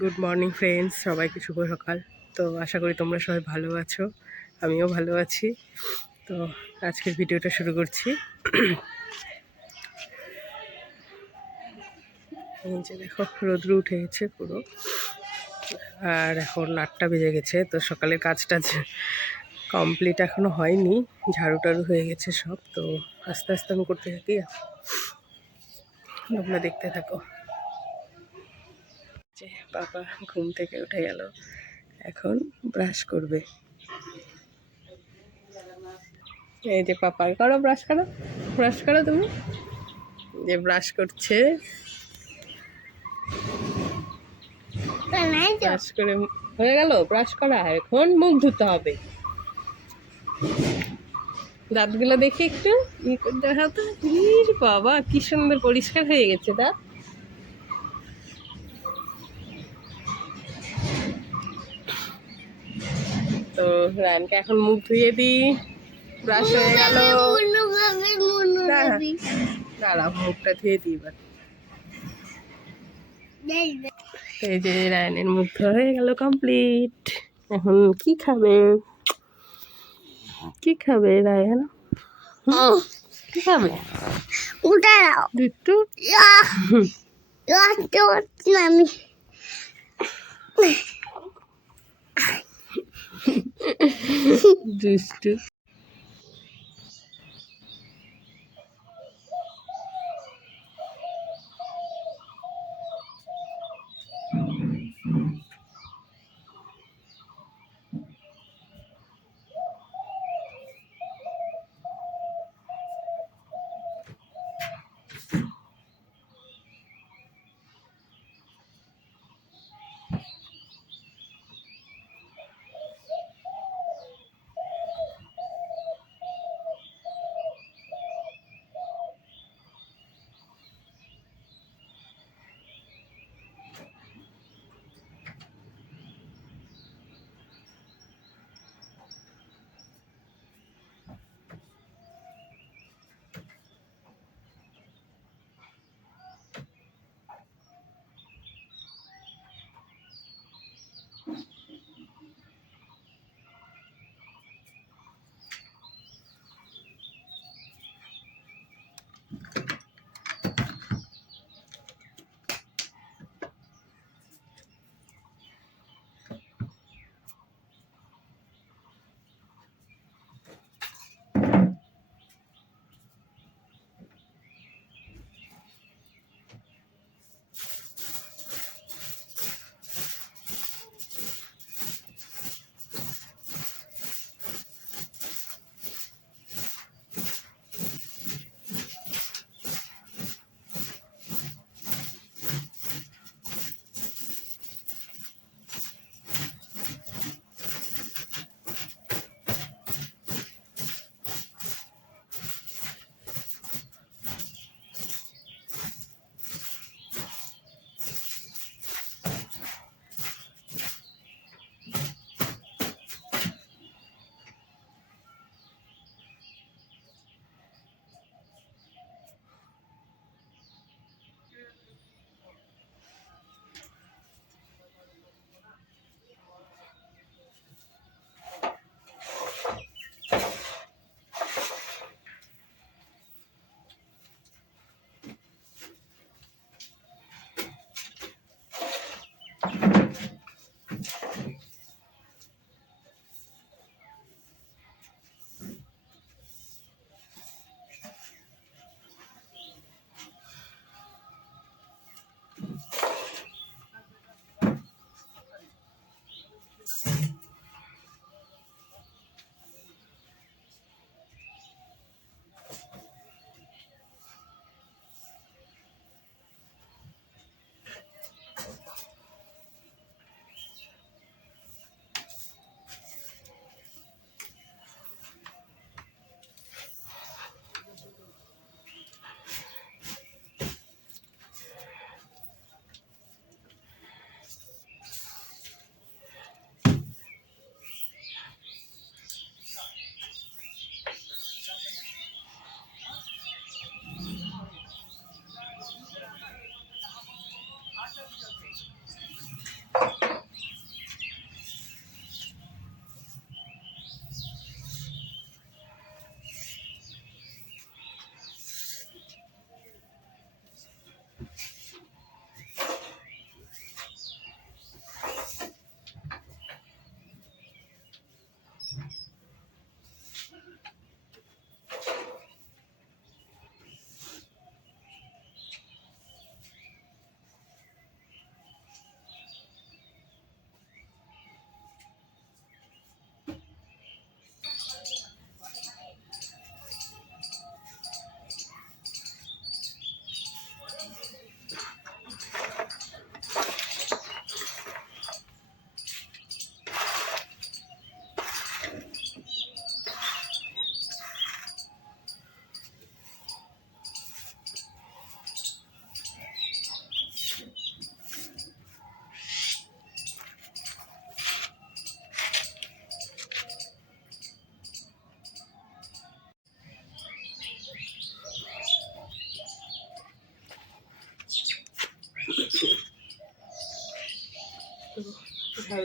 Good morning friends, সবাইকে শুভ সকাল। তো আশা করি তোমরা সবাই ভালো আছো, আমিও ভালো আছি। তো আজকের ভিডিওটা শুরু করছি। যে দেখো, রোদ্রু উঠে গেছে পুরো। আর এখন আটটা বেজে গেছে, তো সকালের কাজটা কমপ্লিট এখনও হয়নি, ঝাড়ু টাড়ু হয়ে গেছে সব। তো আস্তে আস্তে আমি করতে থাকি। তোমরা দেখতে থাকো। যে বাবা ঘুম থেকে উঠে গেল এখন ব্রাশ করবে। এই যে পাপা করো ব্রাশ করো। ব্রাশ করো তুমি। যে ব্রাশ করছে। ব্রাশ করে হয়ে গেল? ব্রাশ করা? এখন মুখ ধুতে হবে। দাঁতগুলো দেখি একটু। ই করে তো ইর বাবা কি সুন্দর পরিষ্কার হয়ে গেছে দাঁত। তো রায়নকে এখন মুখ ধুয়ে দিই। ব্রাশ হয়ে গেল। দাঁড়া মুখটা ধুয়ে দিই এবার। এই যে রায়নের মুখ ধোয়া হয়ে গেল কমপ্লিট এখন কি খাবে? কি খাবে রায়ন? কি খাবে? একটু আমি Düştü.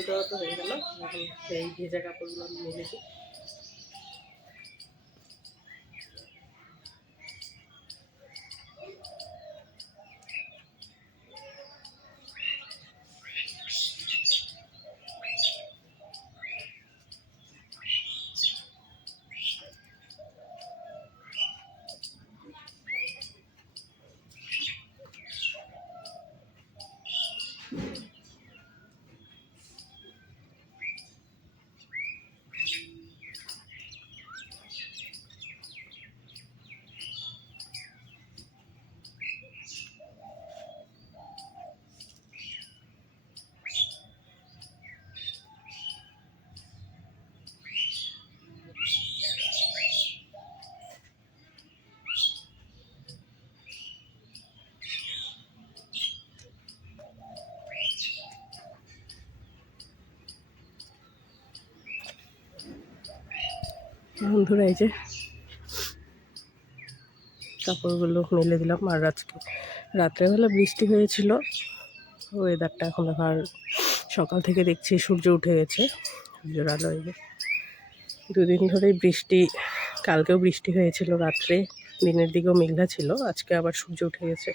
দেওয়া তো হয়ে গেল। এখন সেই ভেজা কাপড়গুলো আমি মেলে দিই বন্ধুরা, এই যে কাপড়গুলো মেলে দিলাম আর আজকে রাত্রেবেলা বৃষ্টি হয়েছিল। ওয়েদারটা এখন আর সকাল থেকে দেখছি সূর্য উঠে গেছে, সূর্যের আলো এই যে। দুদিন ধরেই বৃষ্টি, কালকেও বৃষ্টি হয়েছিল রাত্রে, দিনের দিকেও মেঘলা ছিল, আজকে আবার সূর্য উঠে গেছে।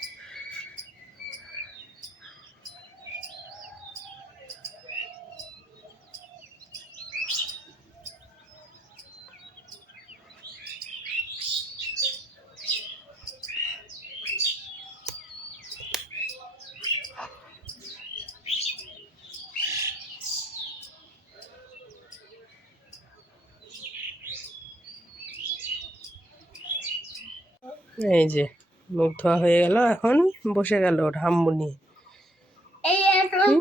এই যে মুখ ধোয়া হয়ে গেল এখন বসে গেল নিয়ে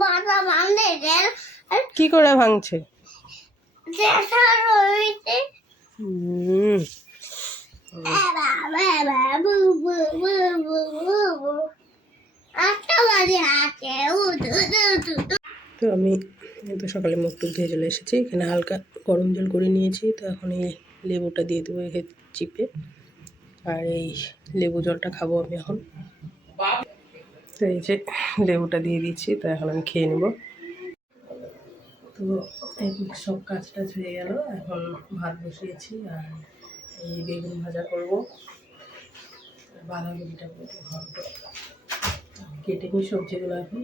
বাবা বান্ধে গেল কি করে ভাঙছে? তো আমি তো সকালে মুখ টুক ধুয়ে চলে এসেছি এখানে হালকা গরম জল করে নিয়েছি তো এখন এই লেবুটা দিয়ে দেবো চিপে। আর এই লেবু জলটা খাব আমি এখন। তো এই যে লেবুটা দিয়ে দিচ্ছি, তো এখন আমি খেয়ে নেব। তো এই সব কাজ টাজ হয়ে গেল, এখন ভাত বসিয়েছি আর এই বেগুন ভাজা করব। বাঁধাকপিটা করব কেটে নিই সবজিগুলো এখন।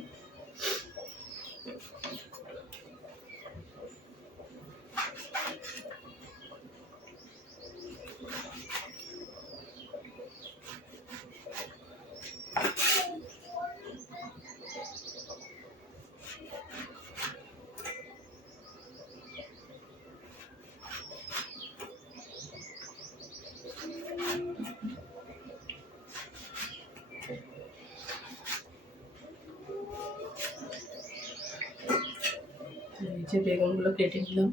যে বেগুনগুলো কেটে নিলাম।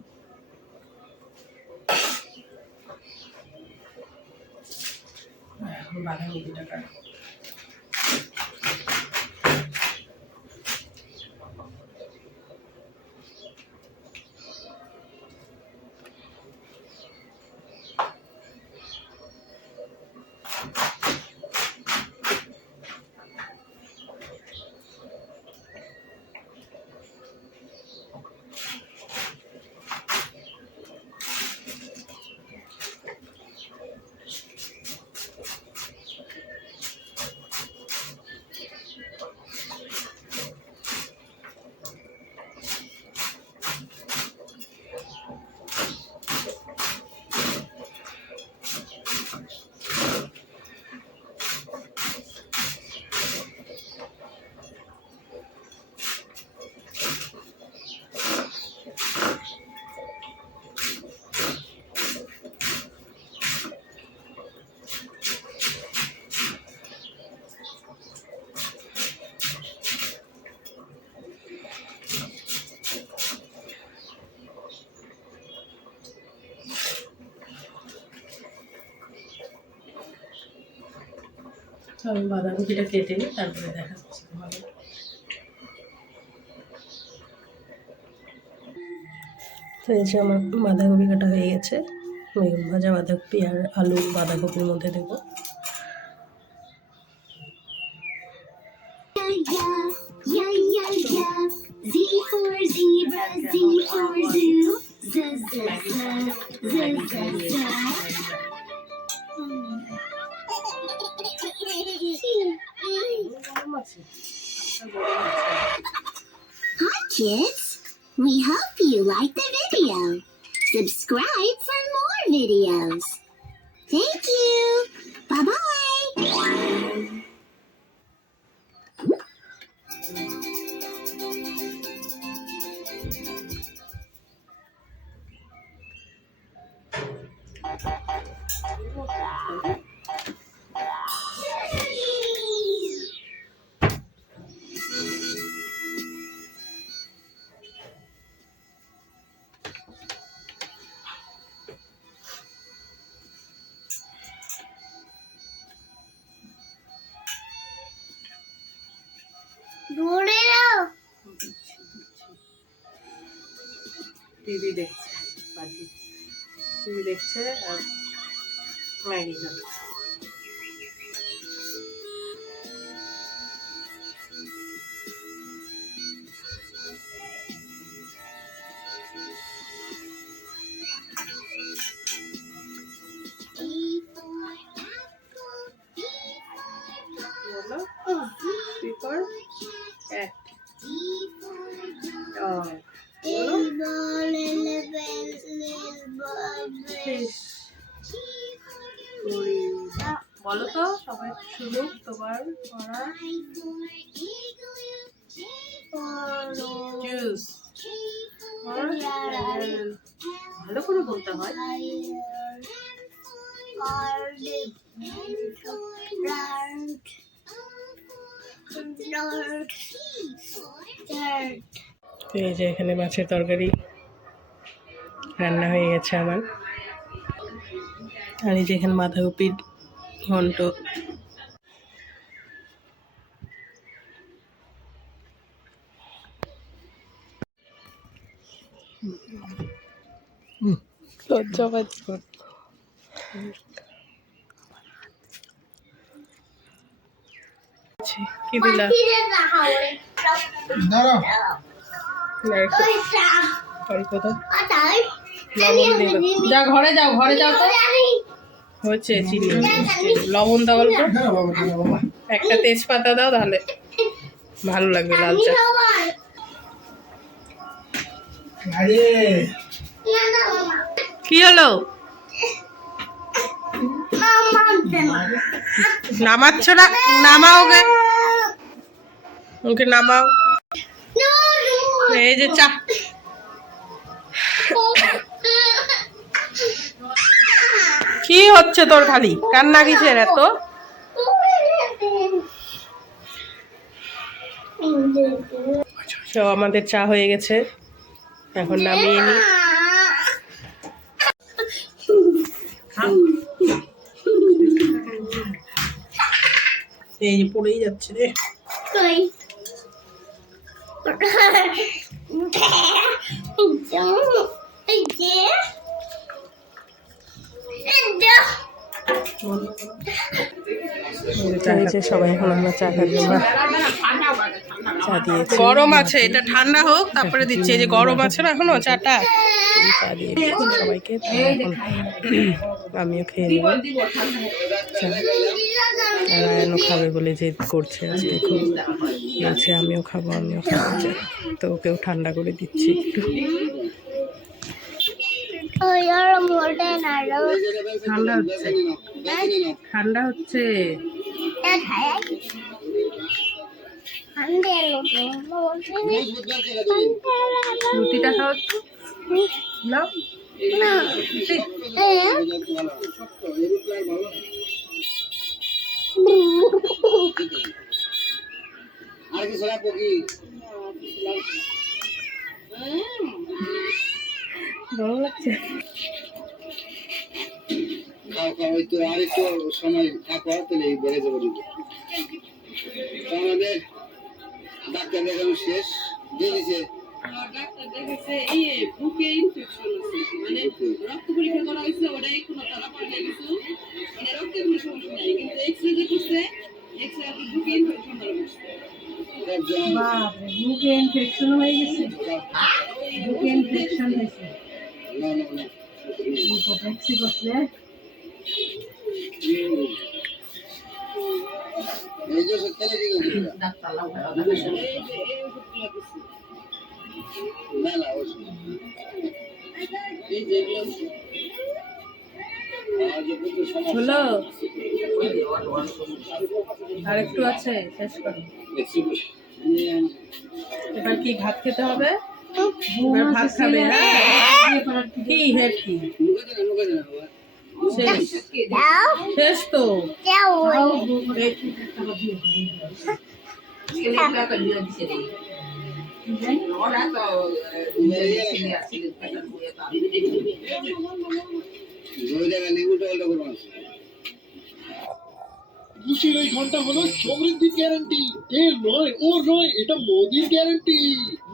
বাঁধাকপিটা কাটবো। আমি বাঁধাকপিটা কেটে নিই, তারপরে দেখা যাচ্ছে তোমাদের। তো এই যে আমার বাঁধাকপি কাটা হয়ে গেছে। ভাজা, বাঁধাকপি আর আলু বাঁধাকপির মধ্যে দেবো। Kids! We hope you like the video. Subscribe TV দেখছে পাখি টিভি দেখছে আর মাইনি খাচ্ছে ফিশ করি বলো তো সবাই শুনুক তোমার পড়া জুস ভালো করে বলতে হয় এই যে এখানে মাছের তরকারি রান্না হয়ে গেছে আমার। আর এই যে এখানে বাঁধাকপির ঘন্ট। লজ্জা পাচ্ছি। কি দিলা? যা ঘরে যাও ঘরে যাও তো। হয়েছে চিনি লবণ দাও অল্প। একটা তেজপাতা দাও তাহলে ভালো লাগবে লাল চা। কি হলো? নামাচ্ছ না, নামাও ওকে। ওকে নামাও। এই যে চা। কি হচ্ছে তোর খালি? কান্না কিসের এত? আমাদের চা হয়ে গেছে। এখন নামিয়ে নি। এই পড়েই যাচ্ছে রে। সবাই এখন আমরা চা দিয়েছি। গরম আছে এটা ঠান্ডা হোক তারপরে দিচ্ছি এই যে গরম আছে না এখনও চাটা। চা দিয়ে সবাইকে আমিও খেয়ে নেব। আয়নও খাবে বলে জেদ করছে আজকে খুব। বলছে আমিও খাব আমিও খাব। তো ওকেও ঠান্ডা করে দিচ্ছি একটু। ঠান্ডা হচ্ছে। ঠান্ডা হচ্ছে। রুটিটা খাও। না। আর কি সোনা পকি ভালো লাগছে খাও তো আর একটু সময় থাকো তাহলে বেড়ে যাব। আমাদের ডাক্তার দেখানো শেষ দিয়ে দিছে বুকে ইনফেকশন করছে হয়ে গেছে বুকে ইনফেকশন হয়েছে না না এই যে সব না না ওষুধ এই হলো আর একটু আছে শেষ করো। এবার কি ভাত খেতে হবে? এবার ভাত খাবে হ্যাঁ? কি হেড কি? শেষ। শেষ খুশির এই ঘণ্টা হলো সমৃদ্ধির গ্যারান্টি এর নয় ওর নয় এটা মোদির গ্যারান্টি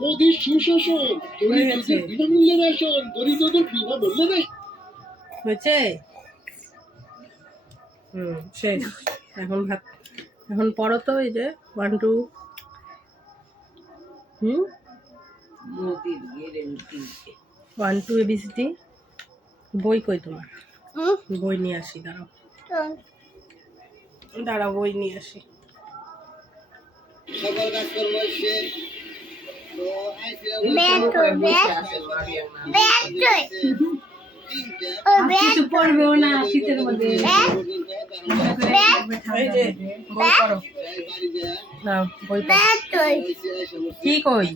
মোদির সুশাসন দরিদ্রদের বিনামূল্যে রেশন দরিদ্রদের বিনামূল্যে রেশন হয়েছে? হুম শেষ। এখন ভাত এখন পড়ো তো এই যে one two hmm? One two A B C D বই কই তোমার? হুম? বই নিয়ে আসি দাঁড়াও। দাঁড়াও বই নিয়ে আসি। সকল কাজকর্ম শেষ তো আইছিলাম ব্যাগ ব্যাগ পড়বেও না শীতের মধ্যে। ব্যাগ কি কই?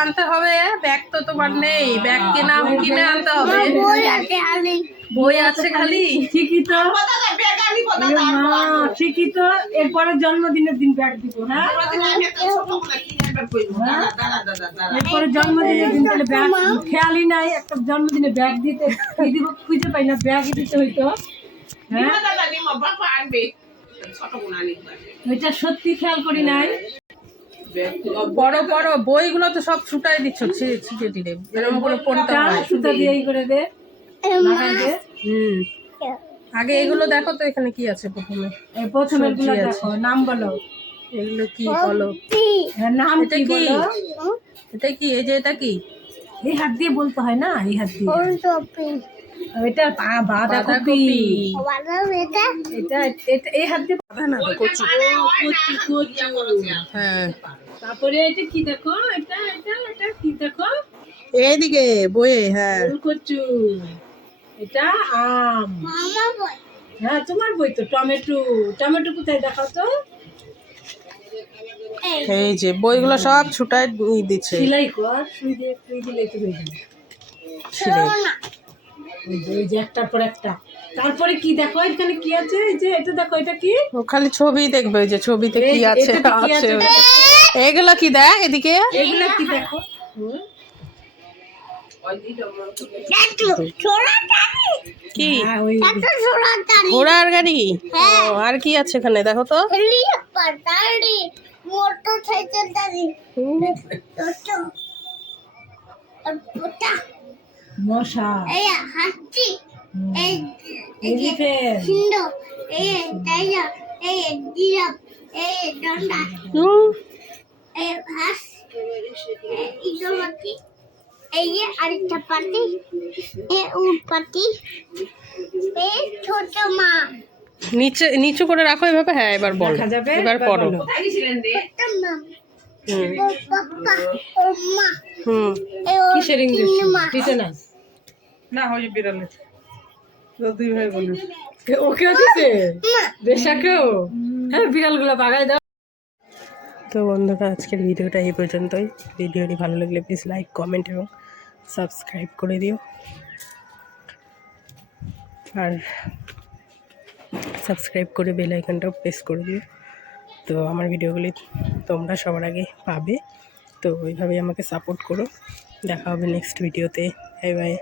আনতে হবে ব্যাগ তো তোমার নেই। ব্যাগ কেনা কিনে আনতে হবে। বই আছে আমি বই আছে খালি? ঠিকই তো। ঠিকই তো। এরপরে জন্মদিনের দিন ব্যাগ দিব হ্যাঁ? এরপরে জন্মদিনের দিন তাহলে ব্যাগ খেয়ালই নাই একটা জন্মদিনে ব্যাগ দিতে দিব খুঁজে পাই না ব্যাগ দিতে হইতো। হ্যাঁ? ওইটা সত্যি খেয়াল করি নাই। বড় বড় বইগুলো তো সব ছুটাই দিচ্ছ। দিলে এরকম করে পড়তে হয়। সুতা দিয়ে করে দে। হুম। আগে এগুলো দেখো তো এখানে কি আছে প্রথমে? প্রথমে প্রথমেরগুলো আছে। দেখো নাম বলো। এগুলো কি বলো? নাম এটা কি কি? এটা কি? এই যে এটা কি? এই হাত দিয়ে বলতে হয় না? এই হাত দিয়ে। এটা বাঁধাকপি। এটা? এটা এটা- এই হাত দিয়ে বাঁধা না কচু। হ্যাঁ। তারপরে এটা কি দেখো? এটা এটা এটা কি দেখো? এইদিকে বইয়ে হ্যাঁ। কচু। এটা আম। হ্যাঁ তোমার বই তো টমেটো। টমেটো কোথায় দেখাও তো? এই এই যে বইগুলো সব ছুটাই নিয়ে দিচ্ছে। সিলাই কর সুই দিয়ে সুই দিলে তো হয়ে যাবে। ওই যে- একটার পর একটা। তারপরে কি দেখো? এখানে কি আছে? এই যে এটা দেখো এটা কি? ও খালি ছবি দেখবে ওই যে ছবিতে কি আছে আছে? এগুলো কি দেখ এদিকে? এগুলো কি দেখো? কি? হ্যাঁ ঘোড়ার গাড়ি? হ্যাঁ। ও, আর কি আছে এখানে? দেখো তো। সাইকেল টানি টোটো। পোটা মশা। এই হাঁচি এই হিন্দু এই টাইগার। এই জিরাফ। এই ডন্ডা। এই হাঁস। এই এই আরেকটা পাতি। এই উট পাতি। এই ছোট মা। নিচে নিচু করে রাখো এভাবে হ্যাঁ এবার বলো। যাবে এবার পড়ো। হুম। কিসের ইংলিশ না হয় বিড়ালে দুই ভাই বোনের। ওকেও দিছে? রেশাকেও হ্যাঁ বিড়ালগুলো দাও। তো বন্ধুরা আজকের ভিডিওটা এই পর্যন্তই। ভিডিওটি ভালো লাগলে প্লিজ লাইক কমেন্ট এবং সাবস্ক্রাইব করে দিও। আর সাবস্ক্রাইব করে বেল আইকনটাও প্রেস করে দিও। তো আমার ভিডিওগুলি তোমরা সবার আগে পাবে। তো ওইভাবেই আমাকে সাপোর্ট করো। দেখা হবে নেক্সট ভিডিওতে বাই বাই